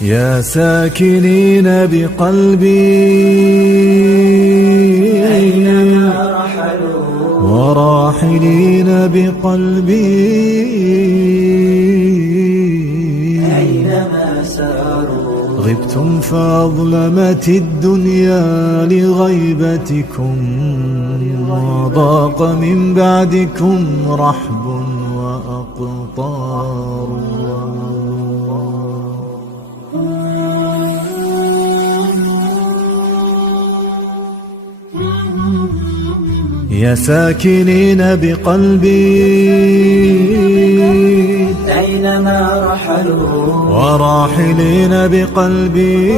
يا ساكنين بقلبي أينما رحلوا وراحلين بقلبي أينما ساروا غبتم فأظلمت الدنيا لغيبتكم وضاق من بعدكم رحب وأقطار. يا ساكنين بقلبي أينما رحلوا وراحلين بقلبي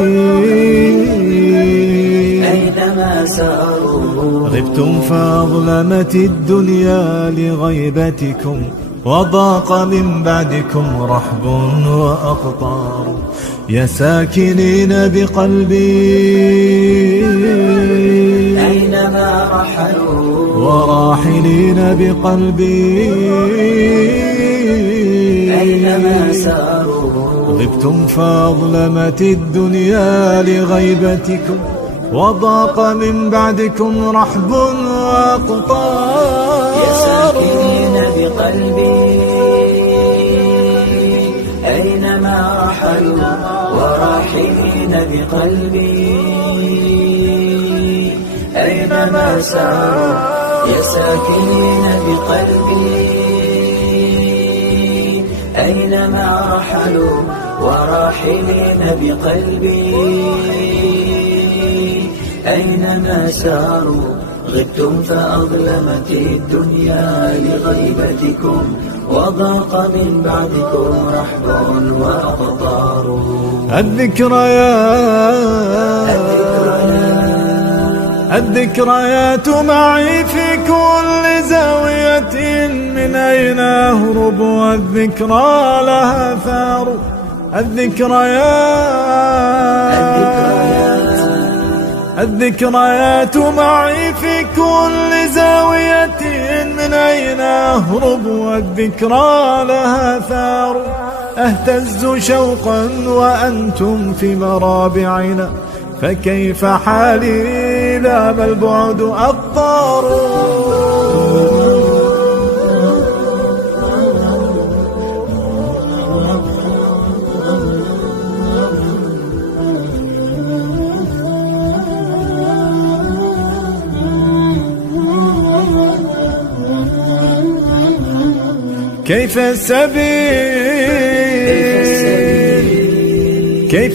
أينما ساروا غبتم فأظلمت الدنيا لغيبتكم وضاق من بعدكم رحب وأقطار. يا ساكنين بقلبي أينما رحلوا وراحلين بقلبي أينما ساروا غبتم فأظلمت الدنيا لغيبتكم وضاق من بعدكم رحب وأقطار. يا ساكنين بقلبي أينما رحلوا وراحلين بقلبي أينما ساروا. يا ساكنين بقلبي أينما رحلوا وراحلين بقلبي أينما ساروا غبتم فأظلمت الدنيا لغيبتكم وضاق من بعدكم رحب وأقطار. الذكريات معي في كل زاوية من أين أهرب والذكرى لها ثار. الذكريات معي في كل زاوية من أين أهرب والذكرى لها ثار. أهتز شوقا وأنتم في مرابعنا فكيف حالي لا بل البعد أقطار. كيف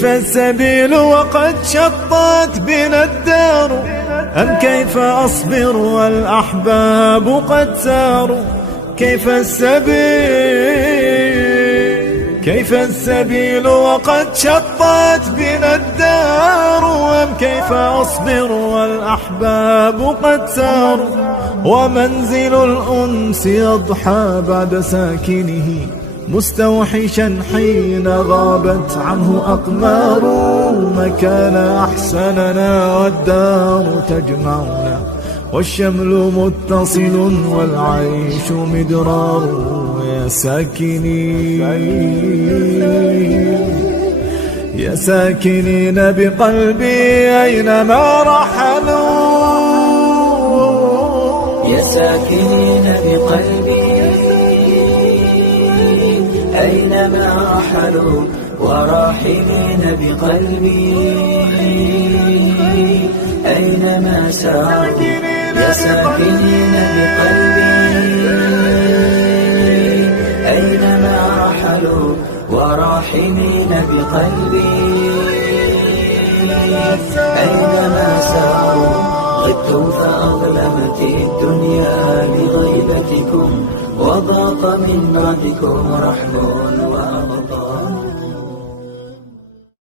السبيل وقد شطت بنا الدار أم كيف أصبر والأحباب قد ساروا. كيف السبيل وقد شطت بنا الدار أم كيف أصبر والأحباب قد ساروا. ومنزل الأنس يضحى بعد ساكنه مستوحشا حين غابت عنه أقمار. مكان أحسننا والدار تجمعنا والشمل متصل والعيش مدرار. يا ساكنين بقلبي أينما رحلوا. يا ساكنين بقلبي أينما رحلوا وراحلين بقلبي أينما ساروا. يا ساكنين بقلبي أينما رحلوا وراحلين بقلبي أينما ساروا غبتم فأظلمت الدنيا لغيبتكم وضاق من بعدكم رحب وأقطار.